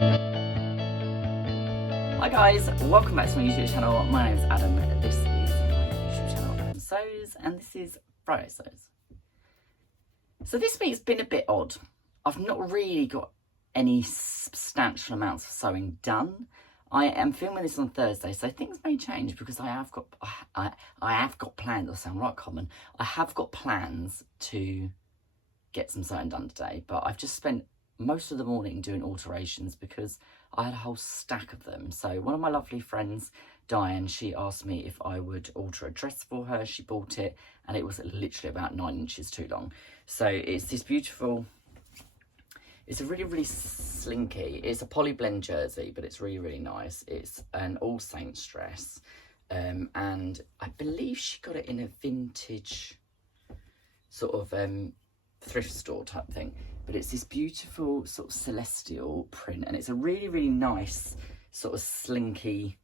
Hi guys, welcome back to my YouTube channel. My name is Adam. This is my YouTube channel, Adam Sews, and this is Friday Sews. So this week's been a bit odd. I've not really got any substantial amounts of sewing done. I am filming this on Thursday, so things may change because I have got plans. I sound right common. I have got plans to get some sewing done today, but I've just spent most of the morning doing alterations because I had a whole stack of them. So one of my lovely friends, Diane, she asked me if I would alter a dress for her. She bought it and it was literally about 9 inches too long. So it's this beautiful, it's a really slinky, it's a poly blend jersey, but it's really nice. It's an All Saints dress, and I believe she got it in a vintage sort of thrift store type thing. But it's this beautiful sort of celestial print, and it's a really nice sort of slinky,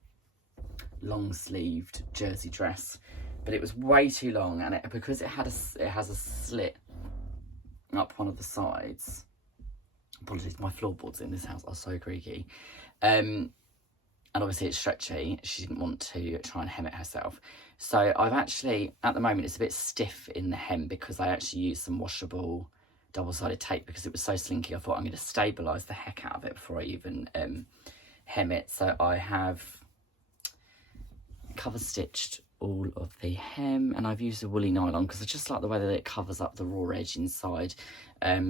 long-sleeved jersey dress. But it was way too long, and because it has a slit up one of the sides. Apologies, my floorboards in this house are so creaky. And obviously it's stretchy. She didn't want to try and hem it herself. So I've actually, at the moment, it's a bit stiff in the hem because I actually used some washable double-sided tape because it was so slinky. I thought I'm going to stabilise the heck out of it before I even hem it. So I have cover stitched all of the hem, and I've used a woolly nylon because I just like the way that it covers up the raw edge inside.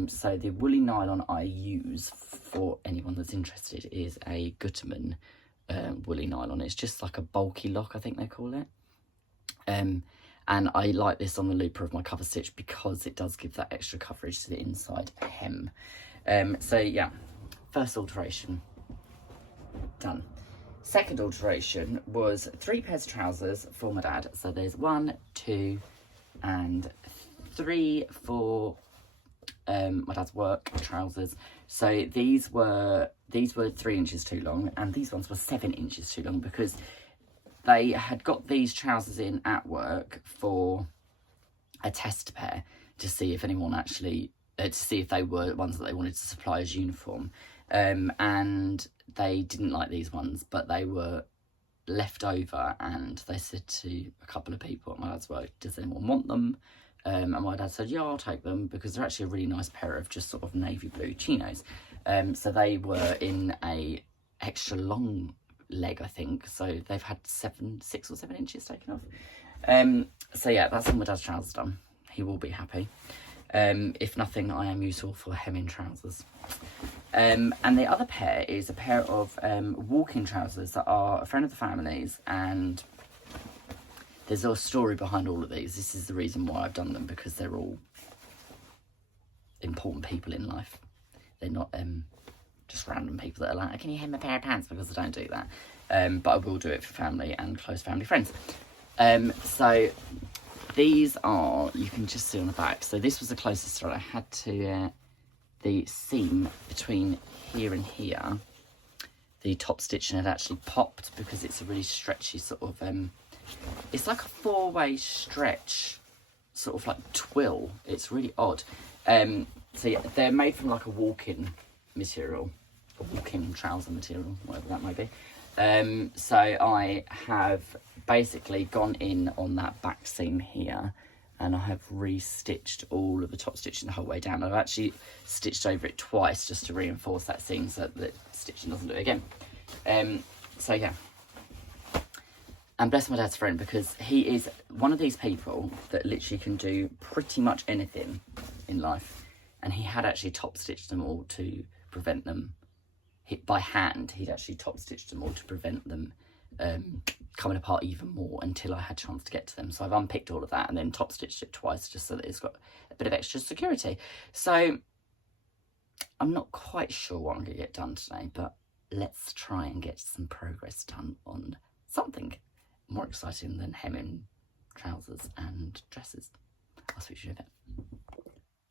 So the woolly nylon I use, for anyone that's interested, is a Gutermann woolly nylon. It's just like a bulky lock, I think they call it. And I like this on the looper of my cover stitch because it does give that extra coverage to the inside hem. So yeah, first alteration done. Second alteration was 3 pairs of trousers for my dad. So there's 1, 2 and 3 for my dad's work trousers. So these were 3 inches too long, and these ones were 7 inches too long because they had got these trousers in at work for a test pair to see if anyone actually, to see if they were ones that they wanted to supply as uniform. And they didn't like these ones, but they were left over, and they said to a couple of people at my dad's work, does anyone want them? And my dad said, yeah, I'll take them, because they're actually a really nice pair of just sort of navy blue chinos. So they were in a extra long leg, I think, so they've had 6 or 7 inches taken off. So yeah, that's all my dad's trousers done. He will be happy. If nothing, I am useful for hemming trousers. And the other pair is a pair of walking trousers that are a friend of the family's, and there's a story behind all of these. This is the reason why I've done them, because they're all important people in life. They're not just random people that are like, can you hem a pair of pants? Because I don't do that. But I will do it for family and close family friends. So these are, you can just see on the back. So this was the closest thread I had to the seam between here and here. The top stitching had actually popped because it's a really stretchy sort of, it's like a 4-way stretch, sort of like twill. It's really odd. So yeah, they're made from like a walk-in material, a walk-in trouser material, whatever that might be. So I have basically gone in on that back seam here, and I have re-stitched all of the top stitching the whole way down. I've actually stitched over it twice just to reinforce that seam so that the stitching doesn't do it again. So yeah, and bless my dad's friend, because he is one of these people that literally can do pretty much anything in life, and he had actually top stitched them all to prevent them by hand. He'd actually top stitched them all to prevent them coming apart even more until I had a chance to get to them. So I've unpicked all of that and then top stitched it twice just so that it's got a bit of extra security. So I'm not quite sure what I'm going to get done today, but let's try and get some progress done on something more exciting than hemming trousers and dresses. I'll switch you in a bit.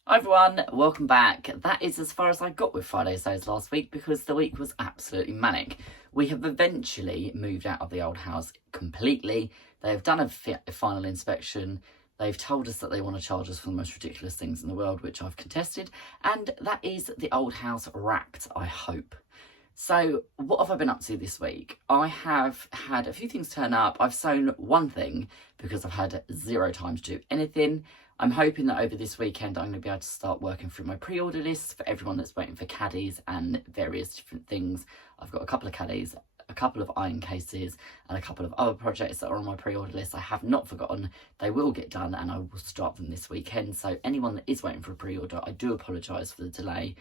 Hi everyone, welcome back. That is as far as I got with Friday Sews last week because the week was absolutely manic. We have eventually moved out of the old house completely. They have done a final inspection. They've told us that they want to charge us for the most ridiculous things in the world, which I've contested. And that is the old house wrapped, I hope. So what have I been up to this week? I have had a few things turn up. I've sewn one thing because I've had zero time to do anything. I'm hoping that over this weekend I'm going to be able to start working through my pre-order list for everyone that's waiting for caddies and various different things. I've got a couple of caddies, a couple of iron cases and a couple of other projects that are on my pre-order list. I have not forgotten. They will get done and I will start them this weekend. So anyone that is waiting for a pre-order, I do apologise for the delay.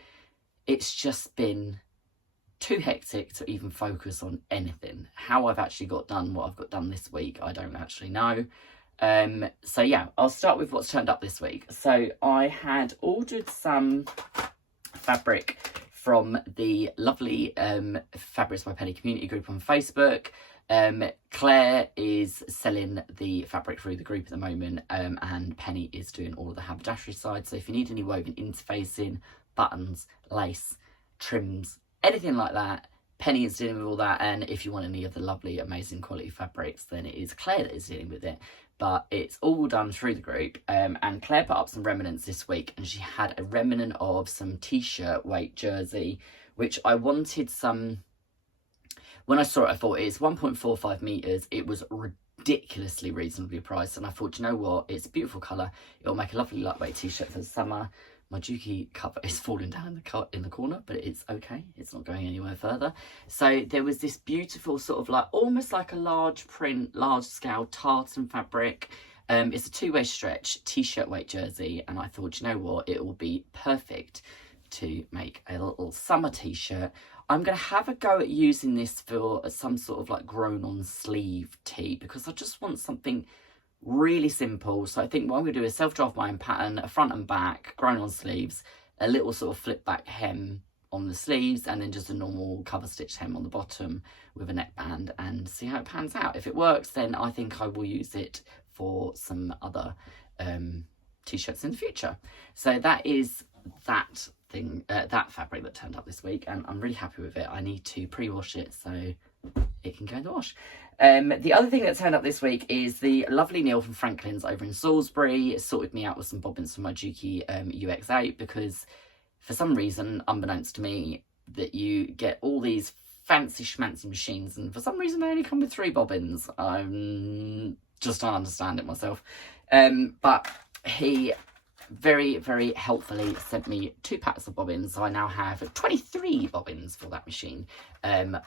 It's just been too hectic to even focus on anything. How I've actually got done what I've got done this week, I don't actually know. So yeah, I'll start with what's turned up this week. So I had ordered some fabric from the lovely Fabrics by Penny community group on Facebook. Claire is selling the fabric through the group at the moment, and Penny is doing all of the haberdashery side. So if you need any woven interfacing, buttons, lace, trims, anything like that, Penny is dealing with all that. And if you want any of the lovely, amazing quality fabrics, then it is Claire that is dealing with it. But it's all done through the group. And Claire put up some remnants this week, and she had a remnant of some t-shirt weight jersey, which I wanted some. When I saw it, I thought it's 1.45 meters. It was ridiculously reasonably priced, and I thought, you know what, it's a beautiful colour. It'll make a lovely lightweight t-shirt for the summer. My Dookie cover is falling down in the corner, but it's okay. It's not going anywhere further. So there was this beautiful sort of like, almost like a large print, large scale tartan fabric. It's a two-way stretch t-shirt weight jersey. And I thought, you know what, it will be perfect to make a little summer t-shirt. I'm going to have a go at using this for some sort of like grown on sleeve tee, because I just want something really simple. So I think what I'm going to do is self-draft my own pattern, a front and back, grown on sleeves, a little sort of flip back hem on the sleeves, and then just a normal cover stitch hem on the bottom with a neckband, and see how it pans out. If it works, then I think I will use it for some other t-shirts in the future. So that is that thing, that fabric that turned up this week, and I'm really happy with it. I need to pre-wash it so it can go in the wash. The other thing that turned up this week is the lovely Neil from Franklin's over in Salisbury. It sorted me out with some bobbins for my Dookie UX8, because for some reason, unbeknownst to me, that you get all these fancy schmancy machines, and for some reason they only come with 3 bobbins. I just don't understand it myself. But he very, very helpfully sent me 2 packs of bobbins. So I now have 23 bobbins for that machine,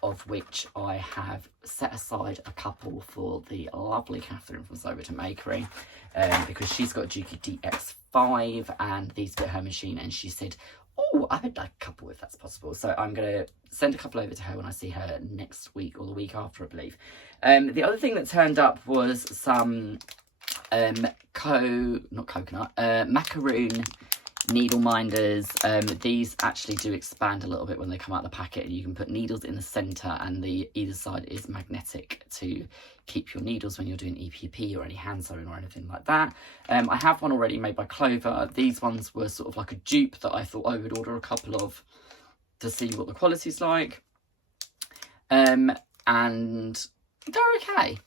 of which I have set aside a couple for the lovely Catherine from Soberton Makery, because she's got a Dookie DX5 and these fit her machine, and she said, oh, I would like a couple if that's possible. So I'm going to send a couple over to her when I see her next week or the week after, I believe. The other thing that turned up was some macaroon needle minders. These actually do expand a little bit when they come out of the packet, and you can put needles in the center, and the either side is magnetic to keep your needles when you're doing EPP or any hand sewing or anything like that. I have one already made by Clover. These ones were sort of like a dupe that I thought I would order a couple of to see what the quality's like, and they're okay.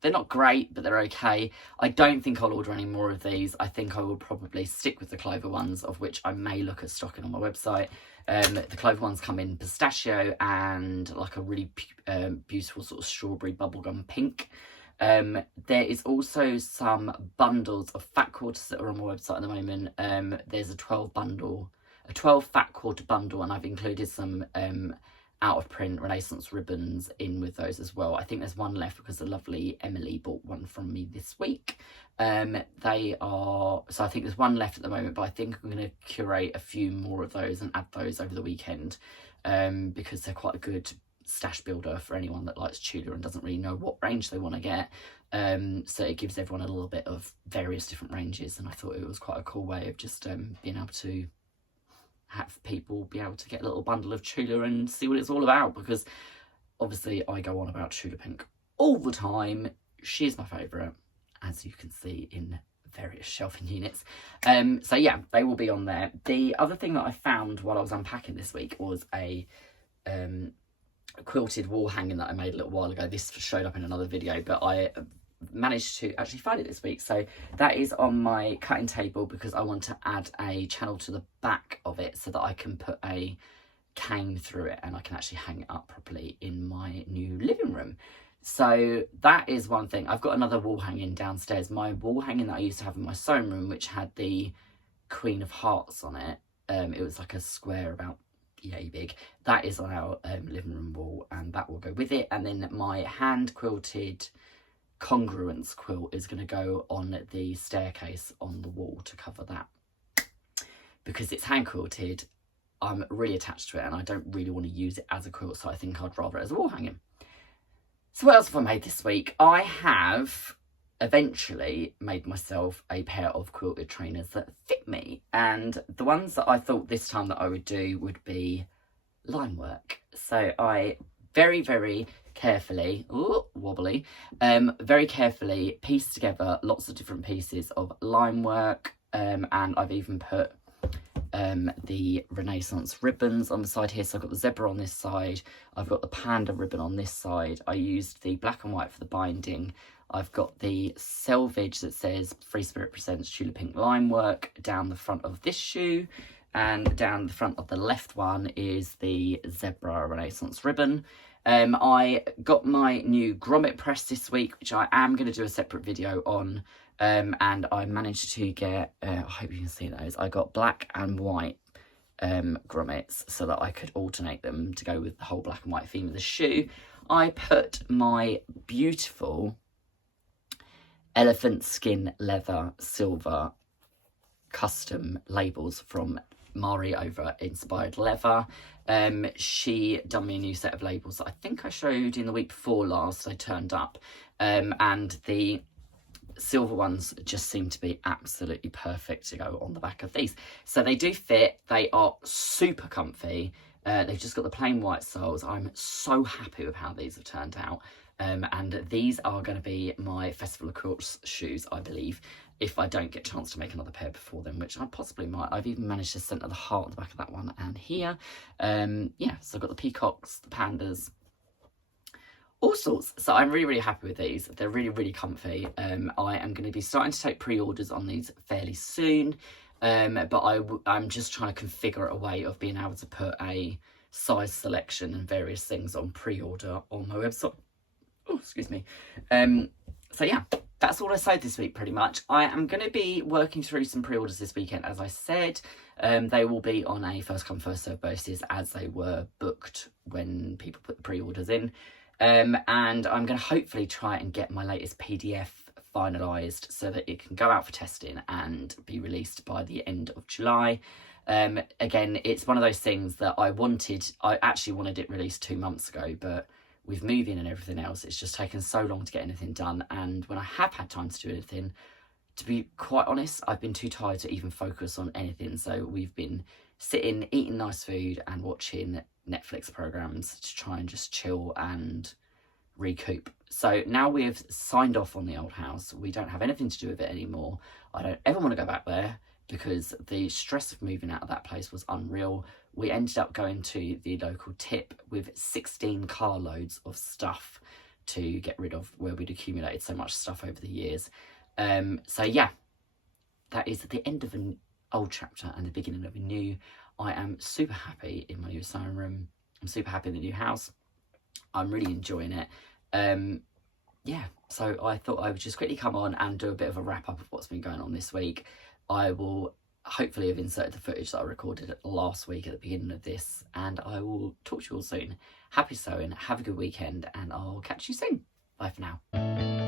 They're not great, but they're okay. I don't think I'll order any more of these. I think I will probably stick with the Clover ones, of which I may look at stocking on my website. The Clover ones come in pistachio and like a really beautiful sort of strawberry bubblegum pink. There is also some bundles of fat quarters that are on my website at the moment. There's a 12 fat quarter bundle, and I've included some out of print Renaissance ribbons in with those as well. I think there's one left because the lovely Emily bought one from me this week. So I think there's one left at the moment, but I think I'm going to curate a few more of those and add those over the weekend, because they're quite a good stash builder for anyone that likes Tudor and doesn't really know what range they want to get. So it gives everyone a little bit of various different ranges, and I thought it was quite a cool way of just being able to have people be able to get a little bundle of Tudor and see what it's all about, because obviously I go on about Tudor Pink all the time. She's my favourite, as you can see in various shelving units. So yeah, they will be on there. The other thing that I found while I was unpacking this week was a quilted wall hanging that I made a little while ago. This showed up in another video, but I managed to actually find it this week. So that is on my cutting table, because I want to add a channel to the back of it so that I can put a came through it, and I can actually hang it up properly in my new living room. So that is one thing. I've got another wall hanging downstairs. My wall hanging that I used to have in my sewing room, which had the Queen of Hearts on it. It was like a square about yay big. That is on our living room wall, and that will go with it. And then my hand quilted congruence quilt is going to go on the staircase on the wall to cover that. Because it's hand quilted, I'm really attached to it, and I don't really want to use it as a quilt, so I think I'd rather it as a wall hanging. So what else have I made this week? I have eventually made myself a pair of quilted trainers that fit me, and the ones that I thought this time that I would do would be line work. So I very, very carefully, wobbly, very carefully pieced together lots of different pieces of line work, and I've even put the Renaissance ribbons on the side here. So I've got the zebra on this side, I've got the panda ribbon on this side. I used the black and white for the binding. I've got the selvage that says Free Spirit Presents Tulip Pink line work down the front of this shoe, and down the front of the left one is the zebra Renaissance ribbon. I got my new grommet press this week, which I am going to do a separate video on. And I managed to get, I hope you can see those, I got black and white grommets so that I could alternate them to go with the whole black and white theme of the shoe. I put my beautiful elephant skin leather silver custom labels from Mari over Inspired Leather. She done me a new set of labels that I think I showed in the week before last I turned up, and the silver ones just seem to be absolutely perfect to go on the back of these. So they do fit, they are super comfy, they've just got the plain white soles. I'm so happy with how these have turned out, and these are going to be my Festival of Quilts shoes, I believe, if I don't get a chance to make another pair before then, which I possibly might. I've even managed to centre the heart on the back of that one and here. Yeah, so I've got the peacocks, the pandas, all sorts. So I'm really, really happy with these. They're really, really comfy. I am going to be starting to take pre-orders on these fairly soon, but I'm just trying to configure a way of being able to put a size selection and various things on pre-order on my website. Oh, excuse me. So yeah, that's all I sewed this week pretty much. I am going to be working through some pre-orders this weekend, as I said. They will be on a first come first served basis as they were booked when people put the pre-orders in. And I'm going to hopefully try and get my latest PDF finalised so that it can go out for testing and be released by the end of July. Again, it's one of those things that I actually wanted it released 2 months ago, but with moving and everything else, it's just taken so long to get anything done. And when I have had time to do anything, to be quite honest, I've been too tired to even focus on anything. So we've been sitting, eating nice food and watching Netflix programs to try and just chill and recoup. So now we've signed off on the old house, we don't have anything to do with it anymore. I don't ever want to go back there because the stress of moving out of that place was unreal. We ended up going to the local tip with 16 carloads of stuff to get rid of, where we'd accumulated so much stuff over the years. So yeah, that is the end of an old chapter and the beginning of a new. I am super happy in my new sewing room. I'm super happy in the new house. I'm really enjoying it. Yeah, so I thought I would just quickly come on and do a bit of a wrap up of what's been going on this week. I will hopefully have inserted the footage that I recorded last week at the beginning of this, and I will talk to you all soon. Happy sewing, have a good weekend, and I'll catch you soon. Bye for now.